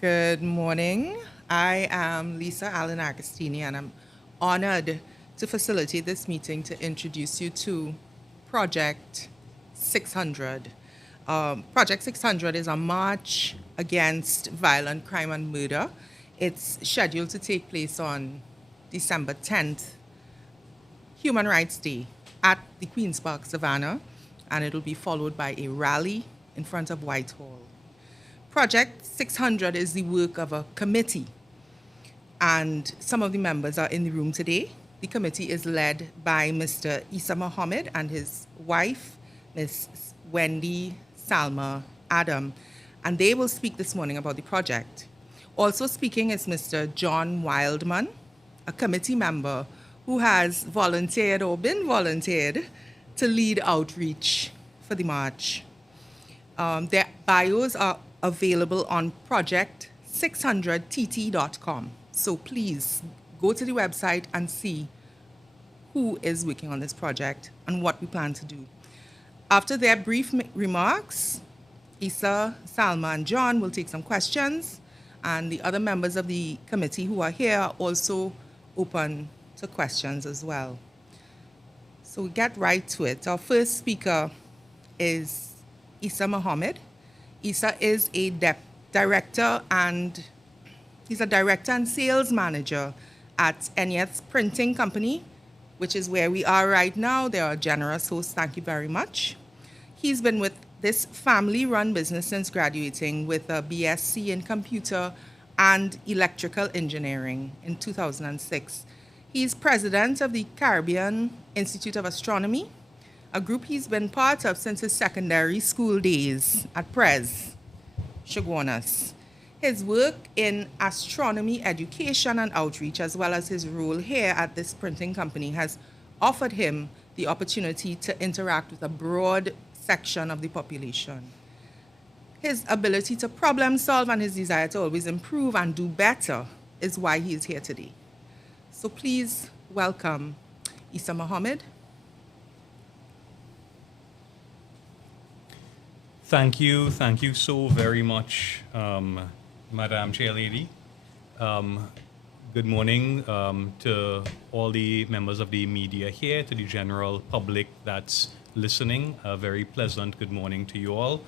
Good morning. I am 𝗍𝗲 𝗷𝗲𝗰𝘁, and I'm honored to facilitate this meeting to introduce you to Project 600. Project 600 is a march against violent crime and murder. It's scheduled to take place on December 10th, Human Rights Day, at the Queen's Park, Savannah, and it'll be followed by a rally in front of Whitehall. Project 600 is the work of a committee, and some of the members are in the room today. The committee is led by Mr. Isa Mohammed and his wife, Ms. Wendy Salma Adam, and they will speak this morning about the project. Also speaking is Mr. John Wildman, a committee member who has volunteered or been volunteered to lead outreach for the march. Their bios are available on project600tt.com. So please go to the website and see who is working on this project and what we plan to do. After their brief remarks, Isa, Salma, and John will take some questions, and the other members of the committee who are here are also open to questions as well. So we get right to it. Our first speaker is Isa Mohammed. Isa is a director and sales manager at Eniath's printing company, which is where we are right now. They are generous hosts. Thank you very much. He's been with this family-run business since graduating with a BSc in computer and electrical engineering in 2006. He's president of the Caribbean Institute of Astronomy, a group he's been part of since his secondary school days at 𝗏𝗏𝗏 CHAGUANAS. His work in astronomy education and outreach, as well as his role here at this printing company, has offered him the opportunity to interact with a broad section of the population. His ability to problem solve and his desire to always improve and do better is why he is here today. So please welcome Isa Mohammed. Thank you so very much, Madam Chair Lady. Good morning to all the members of the media here, to the general public that's listening. A very pleasant good morning to you all.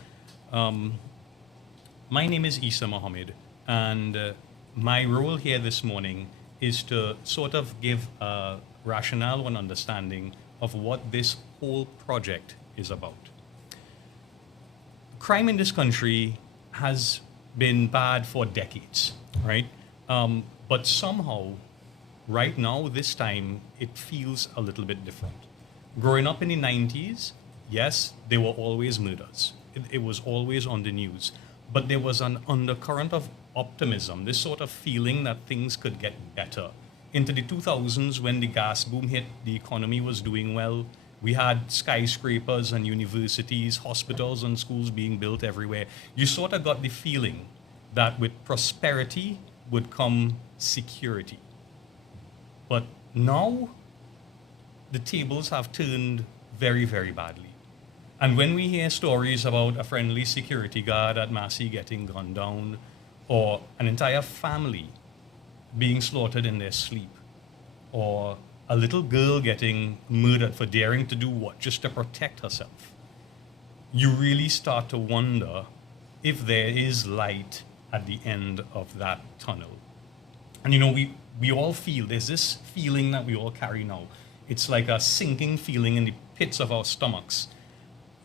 My name is Isa Mohammed, and my role here this morning is to sort of give a rationale and understanding of what this whole project is about. Crime in this country has been bad for decades, right? But somehow, right now, this time, it feels a little bit different. Growing up in the 90s, yes, there were always murders. It was always on the news. But there was an undercurrent of optimism, this sort of feeling that things could get better. Into the 2000s, when the gas boom hit, the economy was doing well. We had skyscrapers and universities, hospitals and schools being built everywhere. You sort of got the feeling that with prosperity would come security. But now, the tables have turned very, very badly. And when we hear stories about a friendly security guard at 𝗏𝗏𝗏𝗏 getting gunned down, or an entire family being slaughtered in their sleep, or a little girl getting murdered for daring to do what? Just to protect herself. You really start to wonder if there is light at the end of that tunnel. And you know, we all feel, there's this feeling that we all carry now. It's like a sinking feeling in the pits of our stomachs.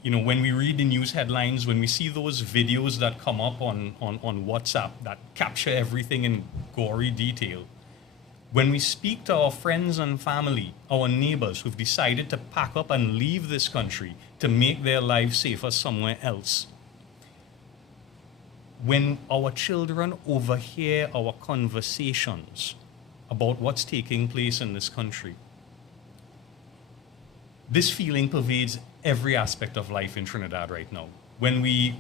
You know, when we read the news headlines, when we see those videos that come up on WhatsApp that capture everything in gory detail, when we speak to our friends and family, our neighbors who've decided to pack up and leave this country to make their lives safer somewhere else, when our children overhear our conversations about what's taking place in this country, this feeling pervades every aspect of life in Trinidad right now. When we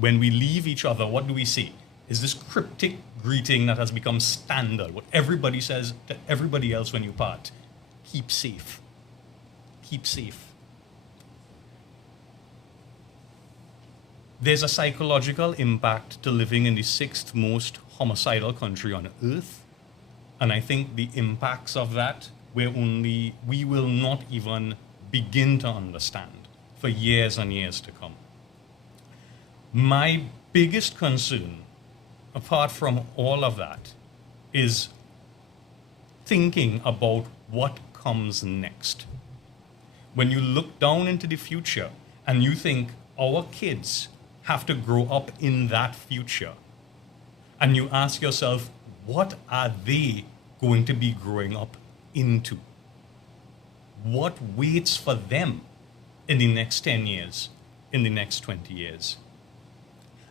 leave each other, what do we say? Is this cryptic greeting that has become standard, what everybody says to everybody else when you part? Keep safe. Keep safe. There's a psychological impact to living in the 6th most homicidal country on earth. And I think the impacts of that, we will not even begin to understand for years and years to come. My biggest concern, apart from all of that, is thinking about what comes next. When you look down into the future and you think our kids have to grow up in that future, and you ask yourself, what are they going to be growing up into? What waits for them in the next 10 years, in the next 20 years?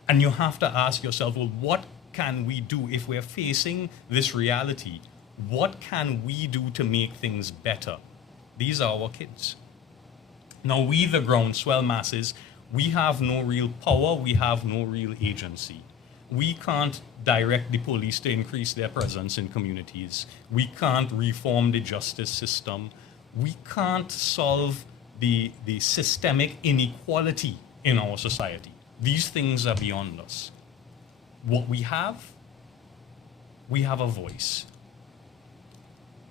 And you have to ask yourself, well, what can we do if we're facing this reality? What can we do to make things better? These are our kids. Now, we, the groundswell masses, we have no real power, we have no real agency. We can't direct the police to increase their presence in communities. We can't reform the justice system. We can't solve the systemic inequality in our society. These things are beyond us. What we have a voice.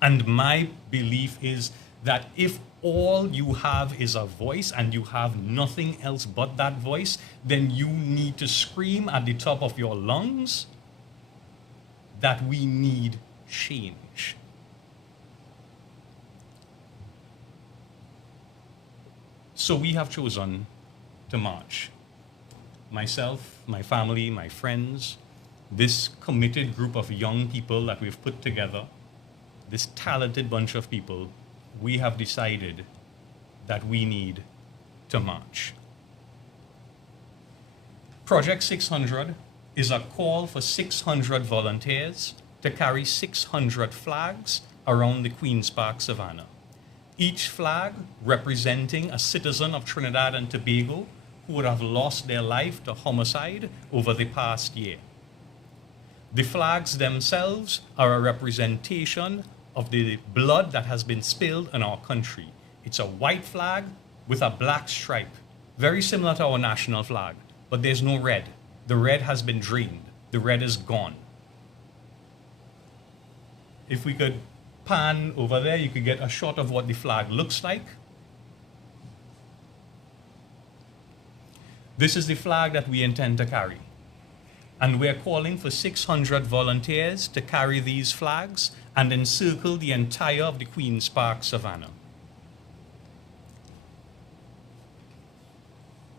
And my belief is that if all you have is a voice and you have nothing else but that voice, then you need to scream at the top of your lungs that we need change. So we have chosen to march. Myself, my family, my friends, this committed group of young people that we've put together, this talented bunch of people, we have decided that we need to march. Project 600 is a call for 600 volunteers to carry 600 flags around the Queen's Park Savannah. Each flag representing a citizen of Trinidad and Tobago who would have lost their life to homicide over the past year. The flags themselves are a representation of the blood that has been spilled in our country. It's a white flag with a black stripe, very similar to our national flag, but there's no red. The red has been drained. The red is gone. If we could pan over there, you could get a shot of what the flag looks like. This is the flag that we intend to carry. And we're calling for 600 volunteers to carry these flags and encircle the entire of the Queen's Park Savannah.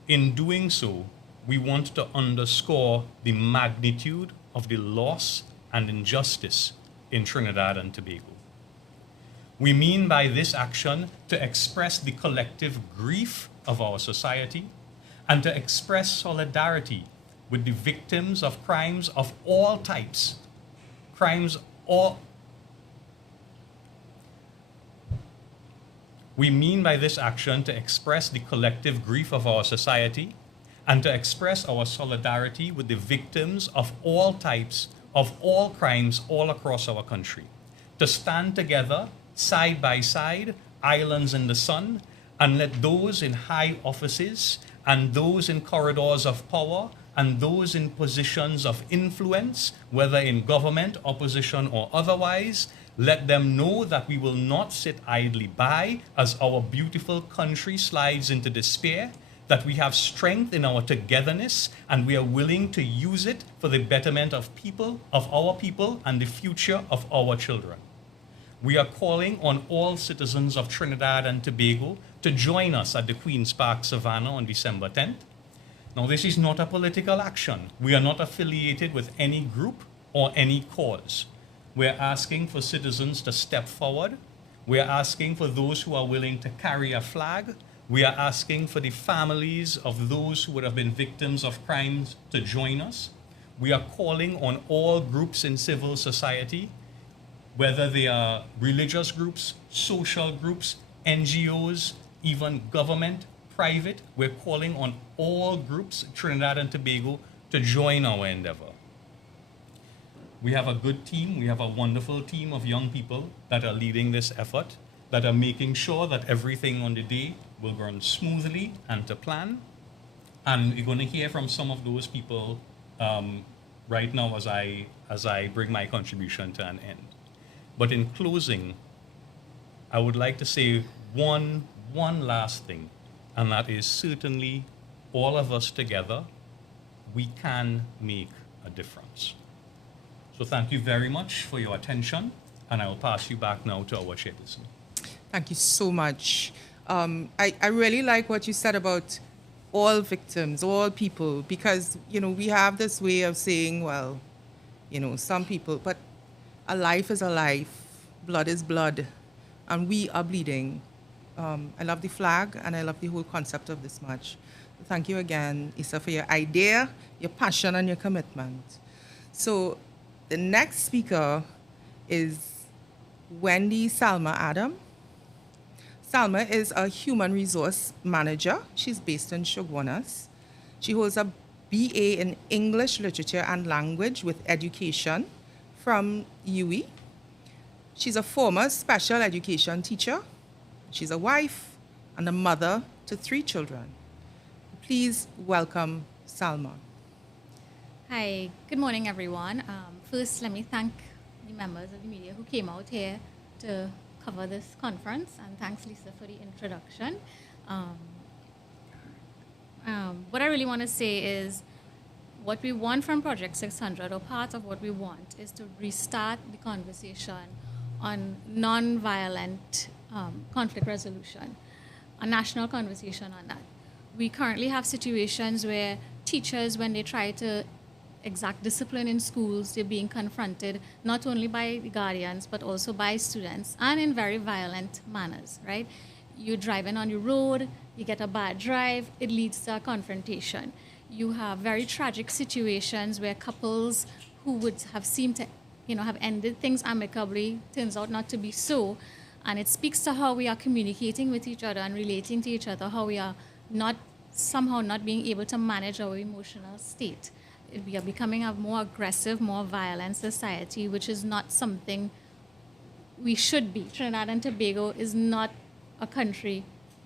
In doing so, we want to underscore the magnitude of the loss and injustice in Trinidad and Tobago. We mean by this action to express the collective grief of our society and to express solidarity with the victims of crimes of all types, We mean by this action to express the collective grief of our society and to express our solidarity with the victims of all types, of all crimes all across our country. To stand together, side by side, islands in the sun, and let those in high offices and those in corridors of power and those in positions of influence, whether in government, opposition, or otherwise, let them know that we will not sit idly by as our beautiful country slides into despair, that we have strength in our togetherness and we are willing to use it for the betterment of our people and the future of our children. We are calling on all citizens of Trinidad and Tobago to join us at the Queen's Park Savannah on December 10th. Now, this is not a political action. We are not affiliated with any group or any cause. We're asking for citizens to step forward. We're asking for those who are willing to carry a flag. We are asking for the families of those who would have been victims of crimes to join us. We are calling on all groups in civil society, whether they are religious groups, social groups, NGOs, even government, private. We're calling on all groups, Trinidad and Tobago, to join our endeavor. We have a good team. We have a wonderful team of young people that are leading this effort, that are making sure that everything on the day will run smoothly and to plan. And you're going to hear from some of those people right now as I bring my contribution to an end. But in closing, I would like to say one last thing, and that is certainly all of us together, we can make a difference. So thank you very much for your attention, and I will pass you back now to our chairperson. Thank you so much. I really like what you said about all victims, all people, because, we have this way of saying, well, some people, but a life is a life, blood is blood, and we are bleeding. I love the flag, and I love the whole concept of this march. Thank you again, Isa, for your idea, your passion, and your commitment. So the next speaker is Wendy Salma Adam. Salma is a human resource manager. She's based in CHAGUANAS. She holds a BA in English Literature and Language with Education from UWI. She's a former special education teacher. She's a wife and a mother to 3 children. Please welcome Salma. Hi, good morning, everyone. First, let me thank the members of the media who came out here to cover this conference, and thanks, Lisa, for the introduction. What I really want to say is what we want from Project 600, or part of what we want, is to restart the conversation on non-violent conflict resolution, a national conversation on that. We currently have situations where teachers, when they try to exact discipline in schools, they're being confronted not only by the guardians, but also by students, and in very violent manners, right? You're driving on your road, you get a bad drive, it leads to a confrontation. You have very tragic situations where couples who would have seemed to, have ended things amicably, turns out not to be so. And it speaks to how we are communicating with each other and relating to each other, how we are somehow not being able to manage our emotional state. We are becoming a more aggressive, more violent society, which is not something we should be. Trinidad and Tobago is not a country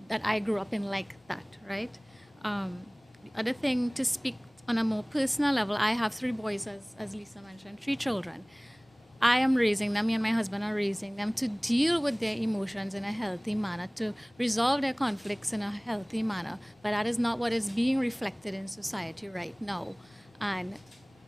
that I grew up in like that, right? The other thing, to speak on a more personal level, I have 3 boys, as Lisa mentioned, 3 children. I am raising them, me and my husband are raising them to deal with their emotions in a healthy manner, to resolve their conflicts in a healthy manner. But that is not what is being reflected in society right now. And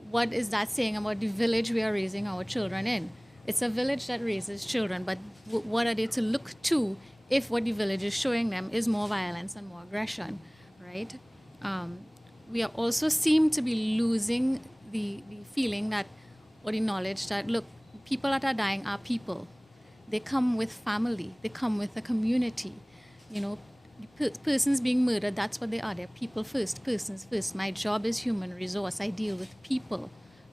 what is that saying about the village we are raising our children in? It's a village that raises children, but what are they to look to if what the village is showing them is more violence and more aggression, right? We are also seem to be losing the feeling that, or the knowledge that, look, people that are dying are people. They come with family. They come with a community. Persons being murdered, that's what they are. They're people first, persons first. My job is human resource. I deal with people,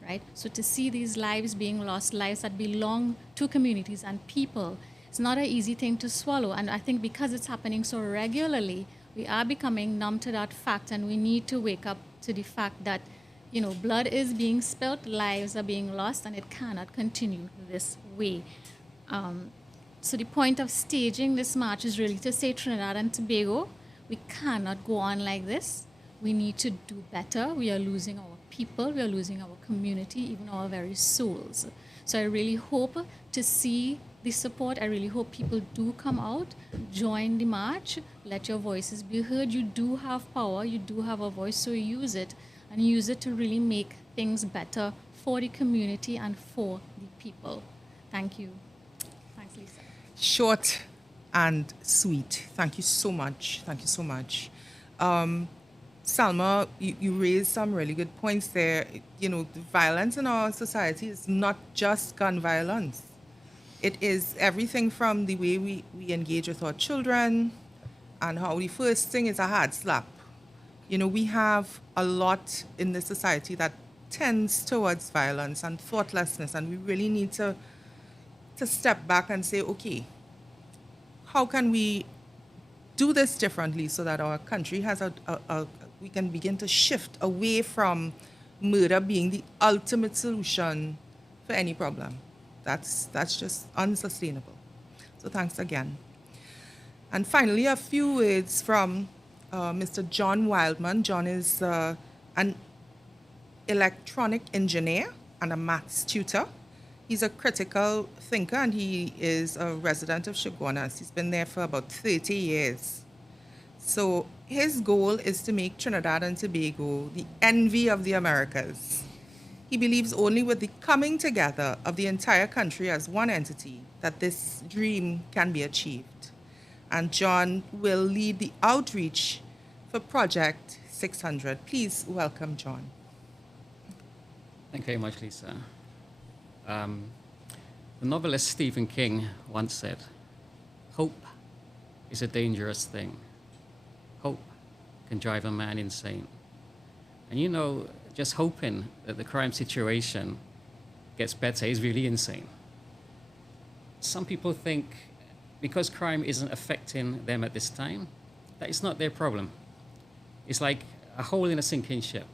right? So to see these lives being lost, lives that belong to communities and people, it's not an easy thing to swallow. And I think because it's happening so regularly, we are becoming numb to that fact, and we need to wake up to the fact that blood is being spilled, lives are being lost, and it cannot continue this way. So the point of staging this march is really to say, Trinidad and Tobago, we cannot go on like this. We need to do better. We are losing our people, we are losing our community, even our very souls. So I really hope to see the support. I really hope people do come out, join the march, let your voices be heard. You do have power, you do have a voice, so use it, and use it to really make things better for the community and for the people. Thank you. Thanks, Lisa. Short and sweet. Thank you so much. Thank you so much. Salma, you raised some really good points there. The violence in our society is not just gun violence. It is everything from the way we engage with our children, and how the first thing is a hard slap. We have a lot in this society that tends towards violence and thoughtlessness, and we really need to step back and say, okay, how can we do this differently so that our country has we can begin to shift away from murder being the ultimate solution for any problem. That's just unsustainable. So thanks again. And finally, a few words from Mr. John Wildman. John is an electronic engineer and a maths tutor. He's a critical thinker, and he is a resident of CHAGUANAS. He's been there for about 30 years. So his goal is to make Trinidad and Tobago the envy of the Americas. He believes only with the coming together of the entire country as one entity that this dream can be achieved. And John will lead the outreach for Project 600. Please welcome John. Thank you very much, Lisa. The novelist Stephen King once said, "Hope is a dangerous thing. Hope can drive a man insane." And you know, just hoping that the crime situation gets better is really insane. Some people think because crime isn't affecting them at this time, that it's not their problem. It's like a hole in a sinking ship.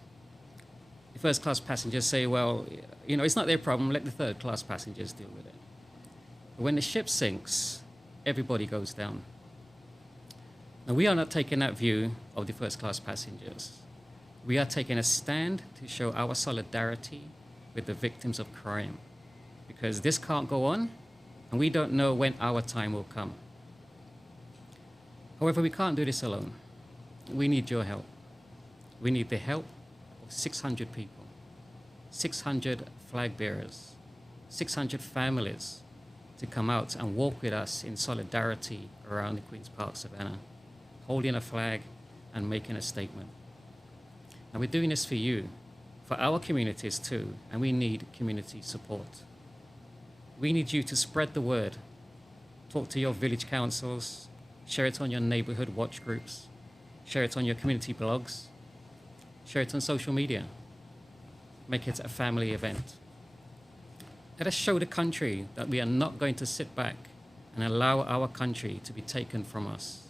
The first-class passengers say, well, you know, it's not their problem, let the third-class passengers deal with it. But when the ship sinks, everybody goes down. Now, we are not taking that view of the first-class passengers. We are taking a stand to show our solidarity with the victims of crime, because this can't go on, and we don't know when our time will come. However, we can't do this alone. We need your help. We need the help of 600 people, 600 flag bearers, 600 families to come out and walk with us in solidarity around the Queen's Park Savannah, holding a flag and making a statement. And we're doing this for you, for our communities too, and we need community support. We need you to spread the word. Talk to your village councils, share it on your neighborhood watch groups, share it on your community blogs, share it on social media. Make it a family event. Let us show the country that we are not going to sit back and allow our country to be taken from us.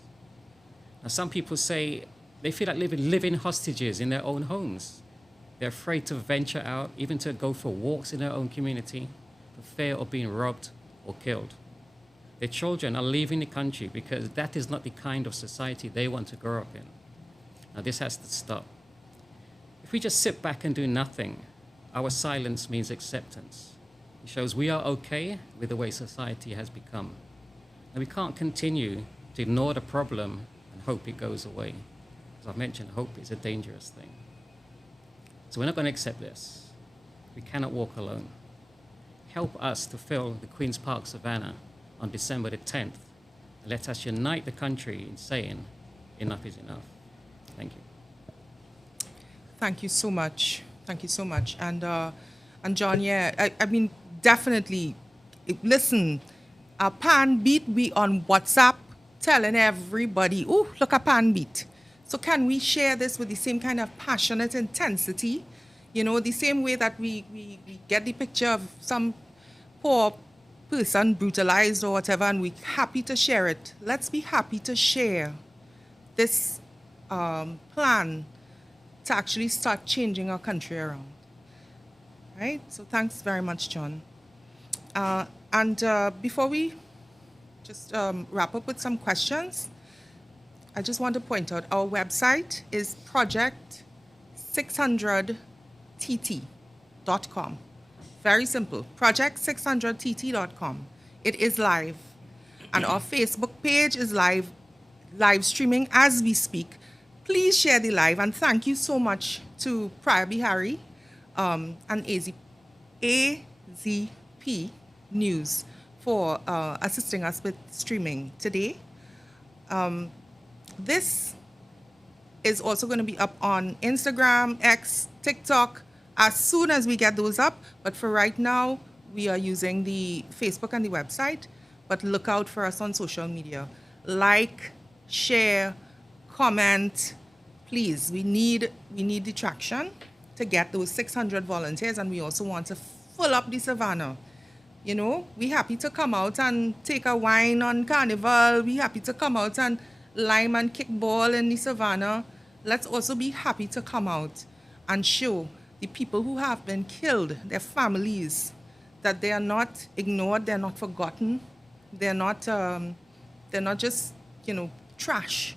Now, some people say they feel like living hostages in their own homes. They're afraid to venture out, even to go for walks in their own community, for fear of being robbed or killed. Their children are leaving the country because that is not the kind of society they want to grow up in. Now, this has to stop. If we just sit back and do nothing, our silence means acceptance. It shows we are okay with the way society has become. And we can't continue to ignore the problem and hope it goes away. As I've mentioned, hope is a dangerous thing. So we're not going to accept this. We cannot walk alone. Help us to fill the Queen's Park Savannah on December the 10th. And let us unite the country in saying, enough is enough. Thank you. Thank you so much. Thank you so much. And John, yeah, I mean, definitely, listen, Pan Beat, we on WhatsApp telling everybody, oh, look at Pan Beat. So can we share this with the same kind of passionate intensity? You know, the same way that we get the picture of some poor person brutalized or whatever, and we're happy to share it. Let's be happy to share this plan to actually start changing our country around. Right? So thanks very much, John. Before we just wrap up with some questions, I just want to point out our website is project600tt.com. Very simple, project600tt.com. It is live. And our Facebook page is live streaming as we speak. Please share the live, and thank you so much to 𝗏𝗏𝗰𝗵 Harry and AZP News for assisting us with streaming today. This is also going to be up on Instagram, X, TikTok, as soon as we get those up. But for right now, we are using the Facebook and the website. But look out for us on social media. Like, share, comment. Please, we need the traction to get those 600 volunteers, and we also want to fill up the Savannah. You know, we happy to come out and take a wine on Carnival. We happy to come out and lime and kick ball in the Savannah. Let's also be happy to come out and show the people who have been killed, their families, that they are not ignored, they're not forgotten, they're not just, you know, trash.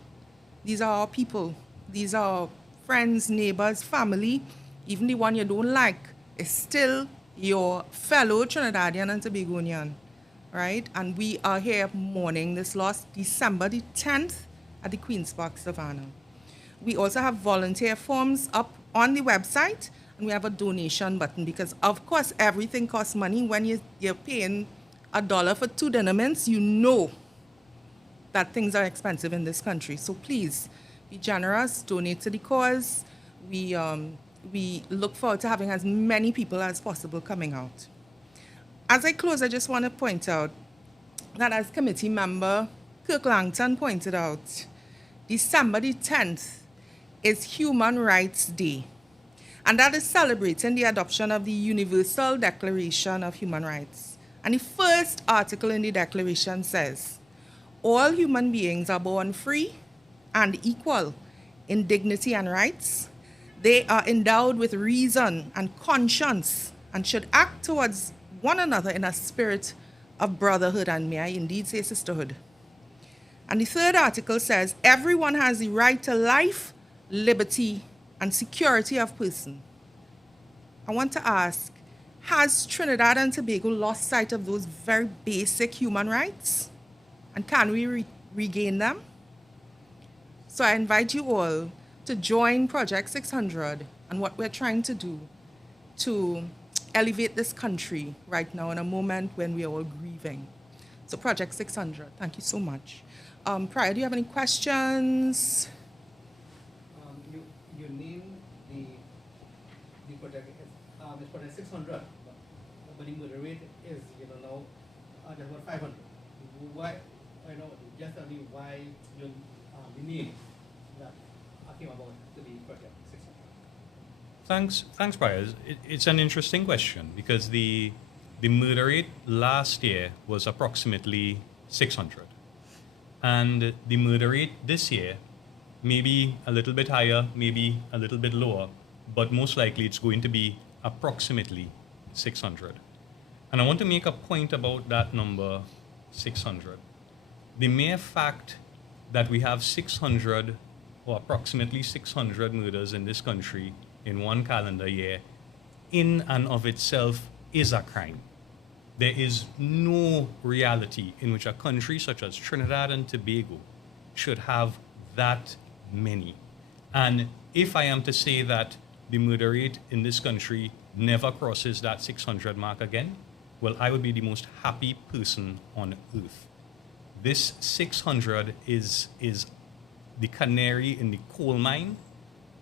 These are our people. These are friends, neighbors, family. Even the one you don't like is still your fellow Trinidadian and Tobagonian, right? And we are here mourning this loss December the 10th at the Queen's Park, Savannah. We also have volunteer forms up on the website, and we have a donation button because, of course, everything costs money. When you're paying $1 for 2 dinner mints, you know that things are expensive in this country. So please be generous, donate to the cause. We look forward to having as many people as possible coming out. As I close, I just want to point out that as committee member Kirk Langton pointed out, December the 10th is Human Rights Day. And that is celebrating the adoption of the Universal Declaration of Human Rights. And the first article in the Declaration says, all human beings are born free and equal in dignity and rights. They are endowed with reason and conscience and should act towards one another in a spirit of brotherhood and, may I indeed say, sisterhood. And the third article says, everyone has the right to life, liberty, and security of person. I want to ask, has Trinidad and Tobago lost sight of those very basic human rights? And can we regain them? So I invite you all to join Project 600 and what we're trying to do to elevate this country right now in a moment when we are all grieving. So Project 600, thank you so much. Prior, do you have any questions? You name the project is Project 600, but the murder rate is now just about 500. Why just tell me why the name that came about to the Project 600. Thanks, Brian. It's an interesting question because the murder rate last year was approximately 600. And the murder rate this year may be a little bit higher, maybe a little bit lower, but most likely it's going to be approximately 600. And I want to make a point about that number 600. The mere fact that we have 600 or approximately 600 murders in this country in one calendar year in and of itself is a crime. There is no reality in which a country such as Trinidad and Tobago should have that many. And if I am to say that the murder rate in this country never crosses that 600 mark again, well, I would be the most happy person on earth. This 600 is the canary in the coal mine.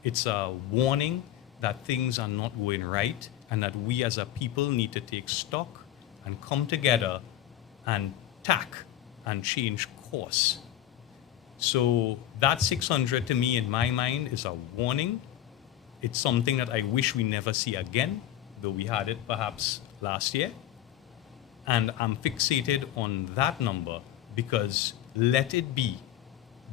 It's a warning that things are not going right and that we as a people need to take stock and come together and tack and change course. So that 600 to me in my mind is a warning. It's something that I wish we never see again, though we had it perhaps last year. And I'm fixated on that number because let it be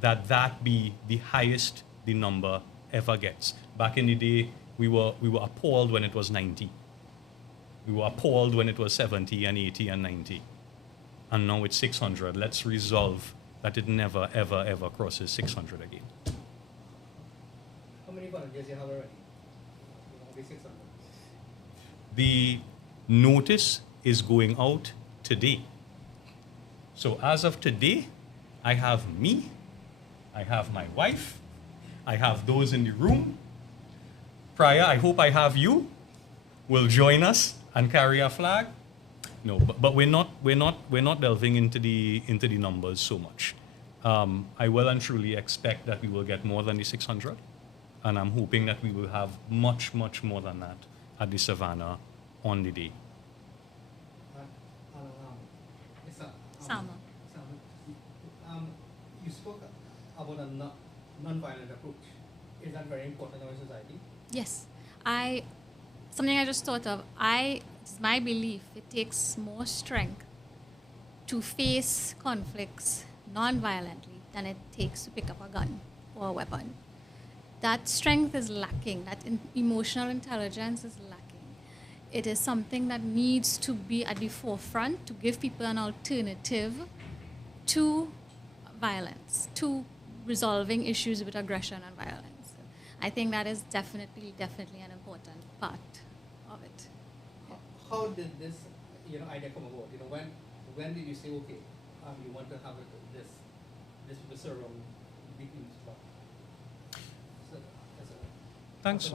that be the highest the number ever gets. Back in the day, we were appalled when it was 90. We were appalled when it was 70 and 80 and 90. And now it's 600. Let's resolve that it never, ever, ever crosses 600 again. How many volunteers do you have already? 600. The notice is going out today. So as of today, I have me, I have my wife, I have those in the room. Prior, I hope I have you, will join us and carry a flag. No, but we're not delving into the numbers so much. I well and truly expect that we will get more than the 600, and I'm hoping that we will have much, much more than that at the Savannah on the day. Salma. You spoke about a non-violent approach. Is that very important in our society? Yes. Something I just thought of, it's my belief it takes more strength to face conflicts non-violently than it takes to pick up a gun or a weapon. That strength is lacking, that emotional intelligence is lacking. It is something that needs to be at the forefront to give people an alternative to violence, to resolving issues with aggression and violence. I think that is definitely an important part of it. How did this, idea come about? When did you say, okay, you want to have this surround victims? So, Thanks.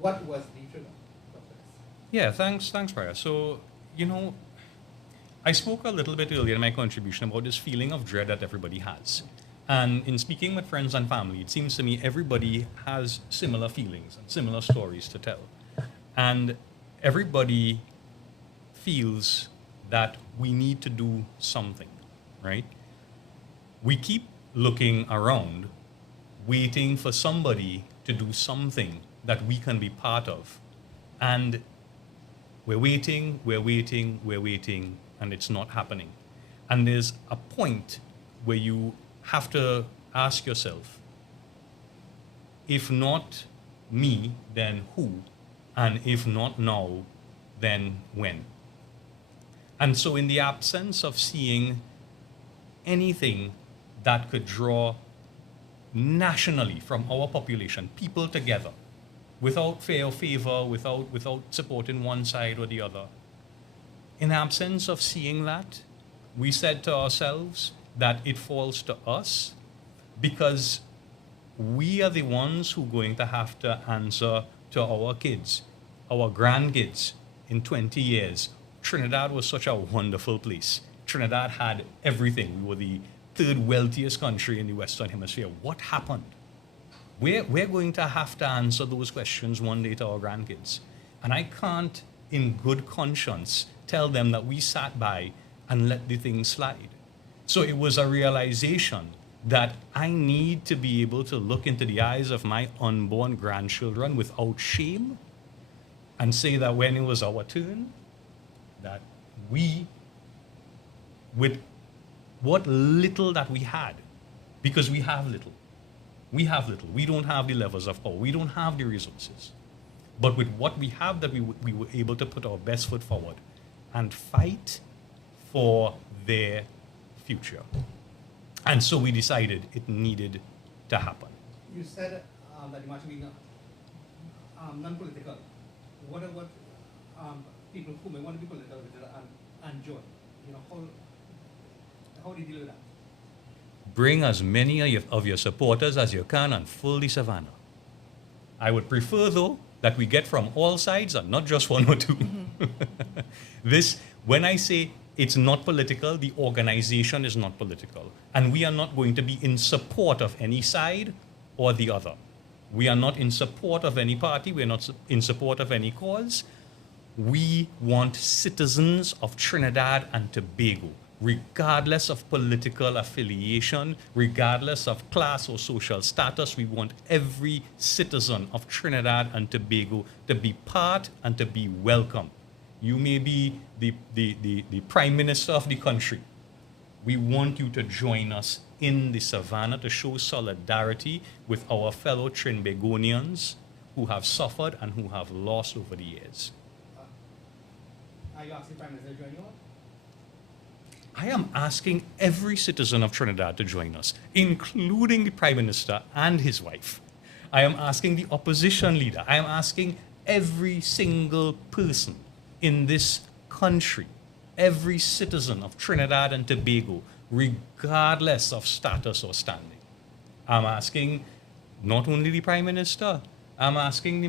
What was the trigger of this? Yeah, thanks, Priya. So, I spoke a little bit earlier in my contribution about this feeling of dread that everybody has. And in speaking with friends and family, it seems to me everybody has similar feelings and similar stories to tell. And everybody feels that we need to do something, right? We keep looking around, waiting for somebody to do something that we can be part of. And we're waiting, and it's not happening. And there's a point where you have to ask yourself, if not me, then who? And if not now, then when? And so in the absence of seeing anything that could draw nationally from our population, people together, without fear or favor, without supporting one side or the other, in absence of seeing that, we said to ourselves that it falls to us because we are the ones who are going to have to answer to our kids, our grandkids in 20 years. Trinidad was such a wonderful place. Trinidad had everything. We were the third wealthiest country in the Western Hemisphere. What happened? We're going to have to answer those questions one day to our grandkids. And I can't, in good conscience, tell them that we sat by and let the thing slide. So it was a realization that I need to be able to look into the eyes of my unborn grandchildren without shame and say that when it was our turn, that we, with what little that we had, because we have little. We don't have the levels of power. We don't have the resources. But with what we have, that we were able to put our best foot forward and fight for their future. And so we decided it needed to happen. You said that you might be non-political. What about people who may want to be political and join? How do you deal with that? Bring as many of your supporters as you can and fill the Savannah. I would prefer, though, that we get from all sides and not just one or two. When I say it's not political, the organization is not political. And we are not going to be in support of any side or the other. We are not in support of any party. We are not in support of any cause. We want citizens of Trinidad and Tobago, regardless of political affiliation, regardless of class or social status. We want every citizen of Trinidad and Tobago to be part and to be welcome. You may be the Prime Minister of the country. We want you to join us in the Savannah to show solidarity with our fellow Trinbagonians who have suffered and who have lost over the years. Are you asking Prime Minister to join you? I am asking every citizen of Trinidad to join us, including the Prime Minister and his wife. I am asking the opposition leader. I am asking every single person in this country, every citizen of Trinidad and Tobago, regardless of status or standing. I'm asking not only the Prime Minister, I'm asking the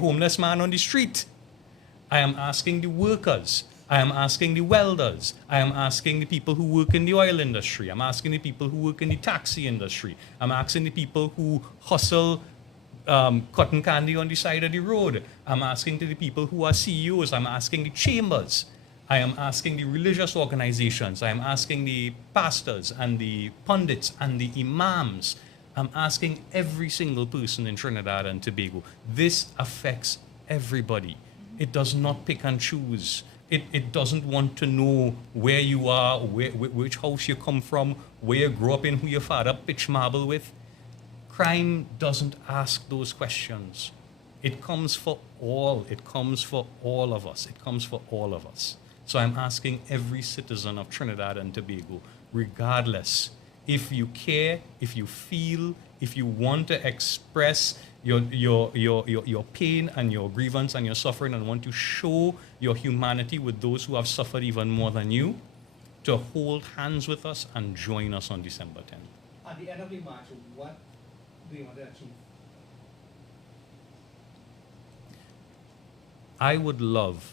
homeless man on the street. I am asking the workers. I am asking the welders. I am asking the people who work in the oil industry. I'm asking the people who work in the taxi industry. I'm asking the people who hustle cotton candy on the side of the road. I'm asking to the people who are CEOs. I'm asking the chambers. I am asking the religious organizations. I am asking the pastors and the pundits and the imams. I'm asking every single person in Trinidad and Tobago. This affects everybody. It does not pick and choose. It doesn't want to know where you are, which house you come from, where you grew up in, who your father pitched marble with. Crime doesn't ask those questions. It comes for all. It comes for all of us. It comes for all of us. So I'm asking every citizen of Trinidad and Tobago, regardless. If you care, if you feel, if you want to express your pain and your grievance and your suffering and want to show your humanity with those who have suffered even more than you, to hold hands with us and join us on December 10th. At the end of the march, what do you want to achieve? I would love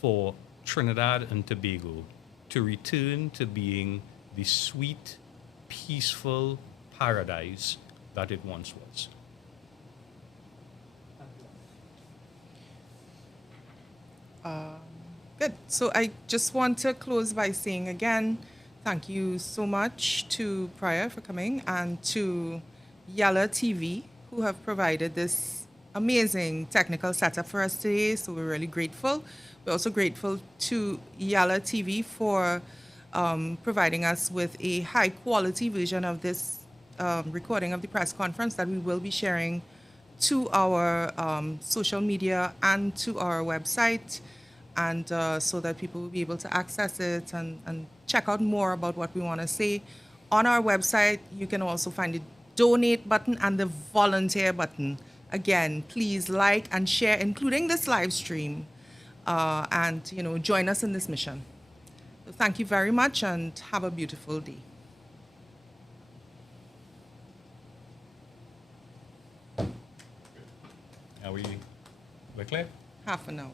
for Trinidad and Tobago to return to being the sweet, peaceful paradise that it once was. Good. So I just want to close by saying again, thank you so much to Prior for coming and to 𝗟𝗲 TV who have provided this amazing technical setup for us today. So we're really grateful. We're also grateful to 𝗟𝗲 TV for providing us with a high quality version of this recording of the press conference that we will be sharing to our social media and to our website, and so that people will be able to access it and check out more about what we want to say. On our website, you can also find the donate button and the volunteer button. Again, please like and share, including this live stream, and join us in this mission. So thank you very much and have a beautiful day. We're clear? Half an hour.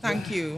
Thank you.